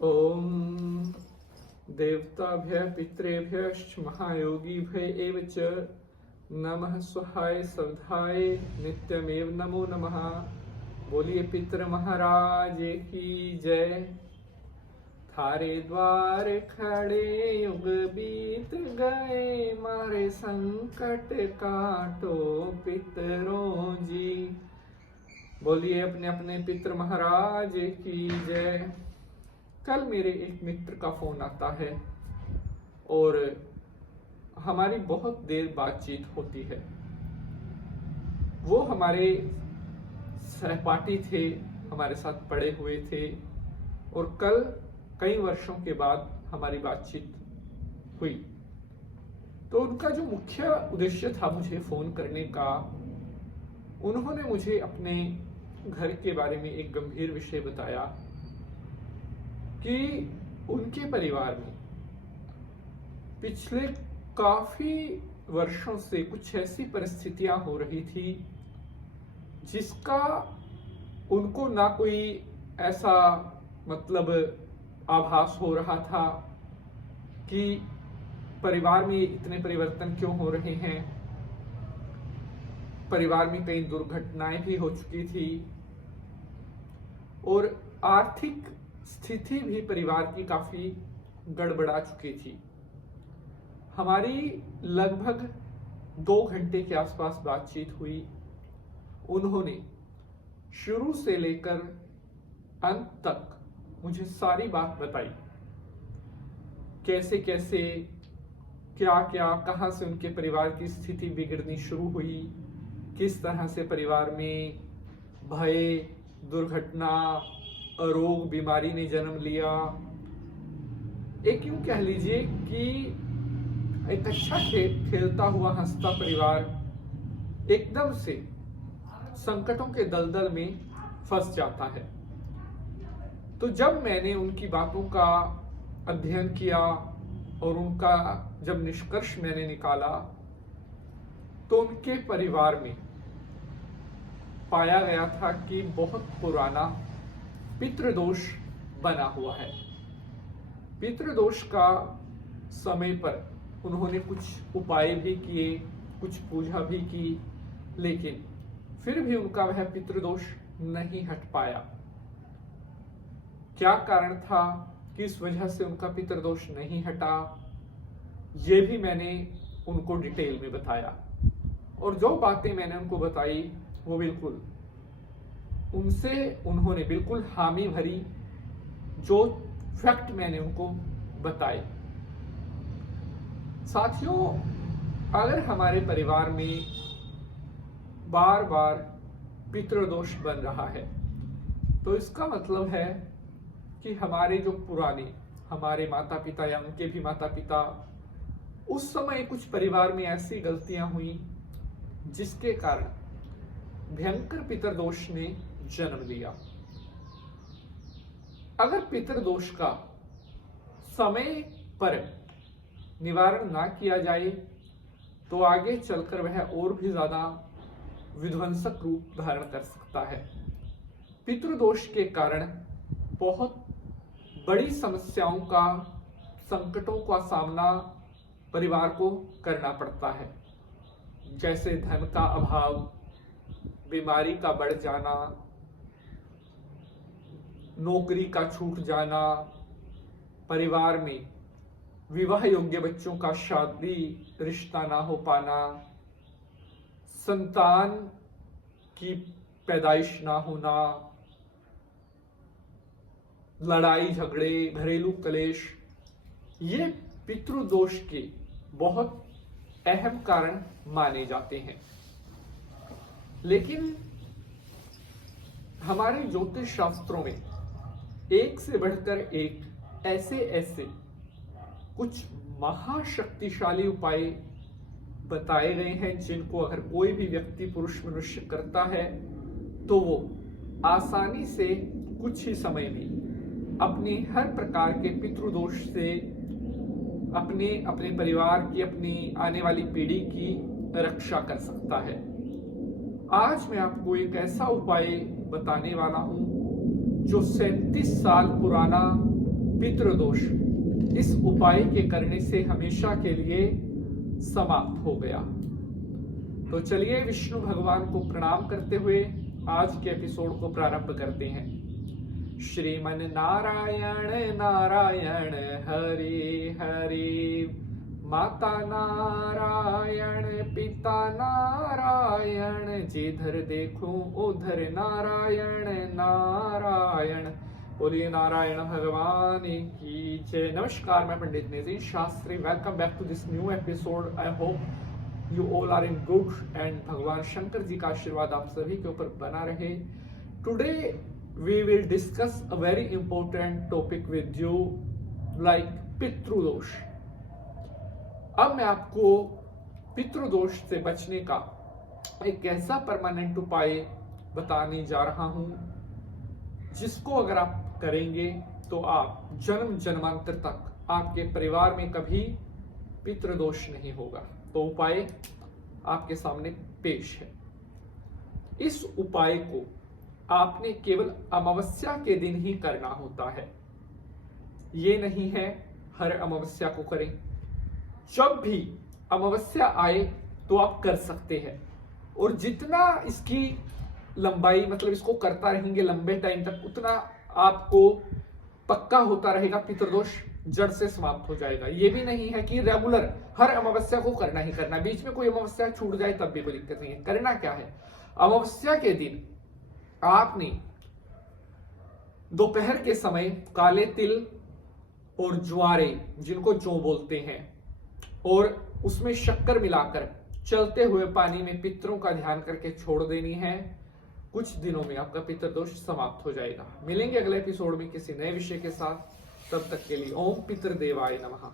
ओम देवताभ्यः पितृभ्यश्च महायोगिभ्यः एव च नमः स्वहाय सवधाय नित्यमेव नमो नमः। बोलिए पितृ महाराज की जय। थारे द्वार खड़े युग बीत गए, मारे संकट काटो पितरों जी। बोलिए अपने अपने पितृ महाराज की जय। कल मेरे एक मित्र का फोन आता है और हमारी बहुत देर बातचीत होती है। वो हमारे सहपाठी थे, हमारे साथ पढ़े हुए थे और कल कई वर्षों के बाद हमारी बातचीत हुई। तो उनका जो मुख्य उद्देश्य था मुझे फोन करने का, उन्होंने मुझे अपने घर के बारे में एक गंभीर विषय बताया कि उनके परिवार में पिछले काफी वर्षों से कुछ ऐसी परिस्थितियां हो रही थी जिसका उनको ना कोई ऐसा मतलब आभास हो रहा था कि परिवार में इतने परिवर्तन क्यों हो रहे हैं। परिवार में कई दुर्घटनाएं भी हो चुकी थी और आर्थिक स्थिति भी परिवार की काफी गड़बड़ा चुकी थी। हमारी लगभग 2 घंटे के आसपास बातचीत हुई। उन्होंने शुरू से लेकर अंत तक मुझे सारी बात बताई, कैसे कैसे क्या क्या कहां से उनके परिवार की स्थिति बिगड़नी शुरू हुई, किस तरह से परिवार में भय, दुर्घटना, रोग, बीमारी ने जन्म लिया। एक यूं कह लीजिए कि एक अच्छा खेलता हुआ हंसता परिवार एकदम से संकटों के दलदल में फंस जाता है। तो जब मैंने उनकी बातों का अध्ययन किया और उनका जब निष्कर्ष मैंने निकाला, तो उनके परिवार में पाया गया था कि बहुत पुराना पितृदोष बना हुआ है। पितृदोष का समय पर उन्होंने कुछ उपाय भी किए, कुछ पूजा भी की, लेकिन फिर भी उनका वह पितृदोष नहीं हट पाया। क्या कारण था, किस वजह से उनका पितृदोष नहीं हटा, ये भी मैंने उनको डिटेल में बताया। और जो बातें मैंने उनको बताई वो बिल्कुल उनसे उन्होंने बिल्कुल हामी भरी जो फैक्ट मैंने उनको बताए। साथियों, अगर हमारे परिवार में बार बार पितृदोष बन रहा है तो इसका मतलब है कि हमारे जो पुराने हमारे माता पिता या उनके भी माता पिता, उस समय कुछ परिवार में ऐसी गलतियां हुई जिसके कारण भयंकर पितृदोष ने जन्म लिया। अगर पितृदोष का समय पर निवारण ना किया जाए तो आगे चलकर वह और भी ज्यादा विध्वंसक रूप धारण कर सकता है। पितृदोष के कारण बहुत बड़ी समस्याओं का, संकटों का सामना परिवार को करना पड़ता है, जैसे धन का अभाव, बीमारी का बढ़ जाना, नौकरी का छूट जाना, परिवार में विवाह योग्य बच्चों का शादी रिश्ता ना हो पाना, संतान की पैदाइश ना होना, लड़ाई झगड़े, घरेलू कलेश, ये पितृदोष के बहुत अहम कारण माने जाते हैं। लेकिन हमारे ज्योतिष शास्त्रों में एक से बढ़कर एक ऐसे ऐसे कुछ महाशक्तिशाली उपाय बताए गए हैं जिनको अगर कोई भी व्यक्ति, पुरुष मनुष्य करता है तो वो आसानी से कुछ ही समय में अपने हर प्रकार के पितृदोष से अपने परिवार की, अपनी आने वाली पीढ़ी की रक्षा कर सकता है। आज मैं आपको एक ऐसा उपाय बताने वाला हूं जो 37 साल पुराना पितृदोष इस उपाय के करने से हमेशा के लिए समाप्त हो गया। तो चलिए विष्णु भगवान को प्रणाम करते हुए आज के एपिसोड को प्रारंभ करते हैं। श्रीमन नारायण नारायण हरि हरि, माता नारायण पिता नारायण, जिधर देखूं उधर नारायण नारायण। बोलिए नारायण भगवान की जय। नमस्कार, मैं Pandit Nitin Shastri. Welcome back to this new episode. I hope you all are in good and भगवान शंकर जी का आशीर्वाद आप सभी के ऊपर बना रहे। Today we will discuss a very important topic with you like पितृदोष। अब मैं आपको पितृदोष से बचने का एक ऐसा परमानेंट उपाय बताने जा रहा हूं जिसको अगर आप करेंगे तो आप जन्म जन्मांतर तक आपके परिवार में कभी पितृदोष नहीं होगा। तो उपाय आपके सामने पेश है। इस उपाय को आपने केवल अमावस्या के दिन ही करना होता है। ये नहीं है हर अमावस्या को करें, जब भी अमावस्या आए तो आप कर सकते हैं। और जितना इसकी लंबाई मतलब इसको करता रहेंगे लंबे टाइम तक, उतना आपको पक्का होता रहेगा पितृदोष जड़ से समाप्त हो जाएगा। ये भी नहीं है कि रेगुलर हर अमावस्या को करना ही करना, बीच में कोई अमावस्या छूट जाए तब भी कोई दिक्कत नहीं है। करना क्या है, अमावस्या के दिन आपने दोपहर के समय काले तिल और ज्वारे, जिनको जौ बोलते हैं, और उसमें शक्कर मिलाकर चलते हुए पानी में पितरों का ध्यान करके छोड़ देनी है। कुछ दिनों में आपका पितृदोष समाप्त हो जाएगा। मिलेंगे अगले एपिसोड में किसी नए विषय के साथ। तब तक के लिए ओम पितृदेवाय नमः।